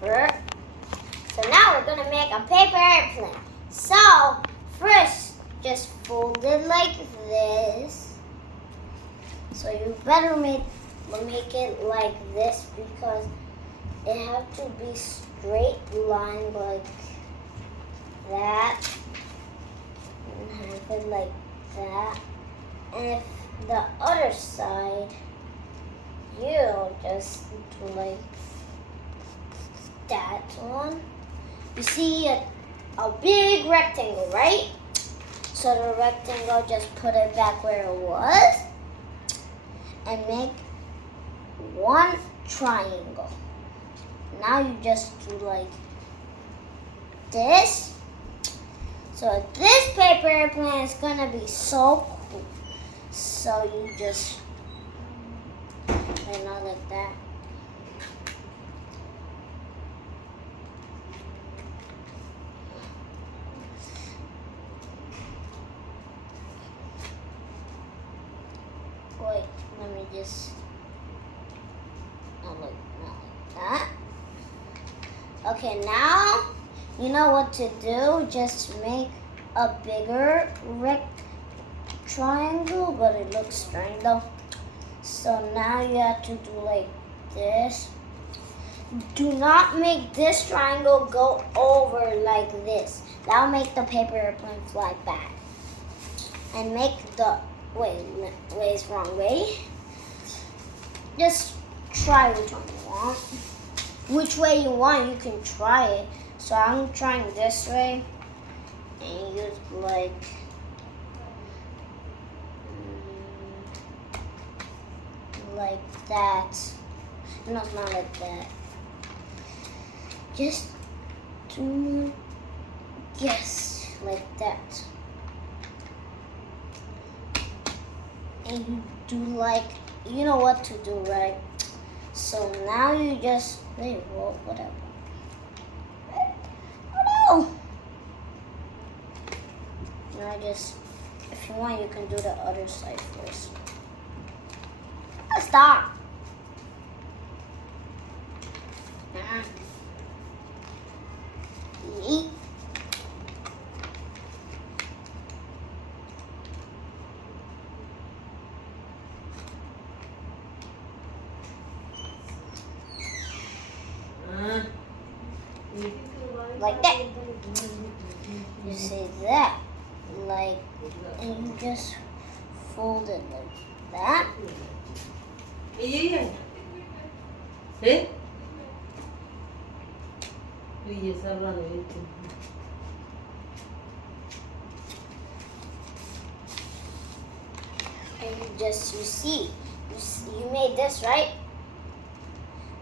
first. So now we're gonna make a paper airplane. So first, just fold it like this. So you better make it like this because it has to be straight line like that. And have it like that. And if the other side, you just do like that one. You see a big rectangle, right? So the rectangle, just put it back where it was and make one triangle. Now you just do like this. So this paper airplane is gonna be so cool. So you just not like that. Wait, let me just not like that. Okay, now you know what to do. Just make a bigger triangle, but it looks strange though. So now you have to do like this. Do not make this triangle go over like this. That'll make the paper airplane fly back. And make the, wait, it's wrong way. Just try which one you want. Which way you want, you can try it. So I'm trying this way. And use like, that. No, it's not like that. Just do, yes, like that. And you do like, you know what to do, right? So now you just, wait, well, whatever. Oh no! Now just, if you want, you can do the other side first. Stop. Eat. Like that. You say that, like, and you just fold it like that. eyuel. ¿Eh? Y esa rana, And you see, you made this, right?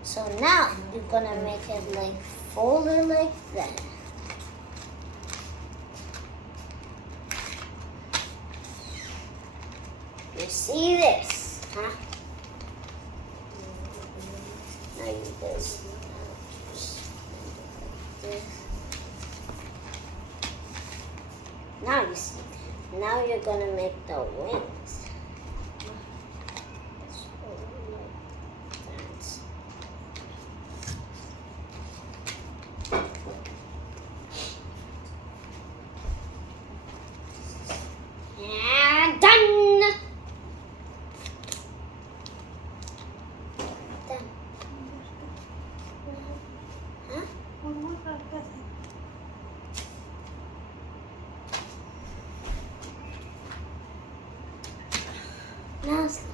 So now you're gonna make it like folded like that. You see this, huh? Now you do this. Now you see. Now you're gonna make the wings. And done. Done. Huh? Now it's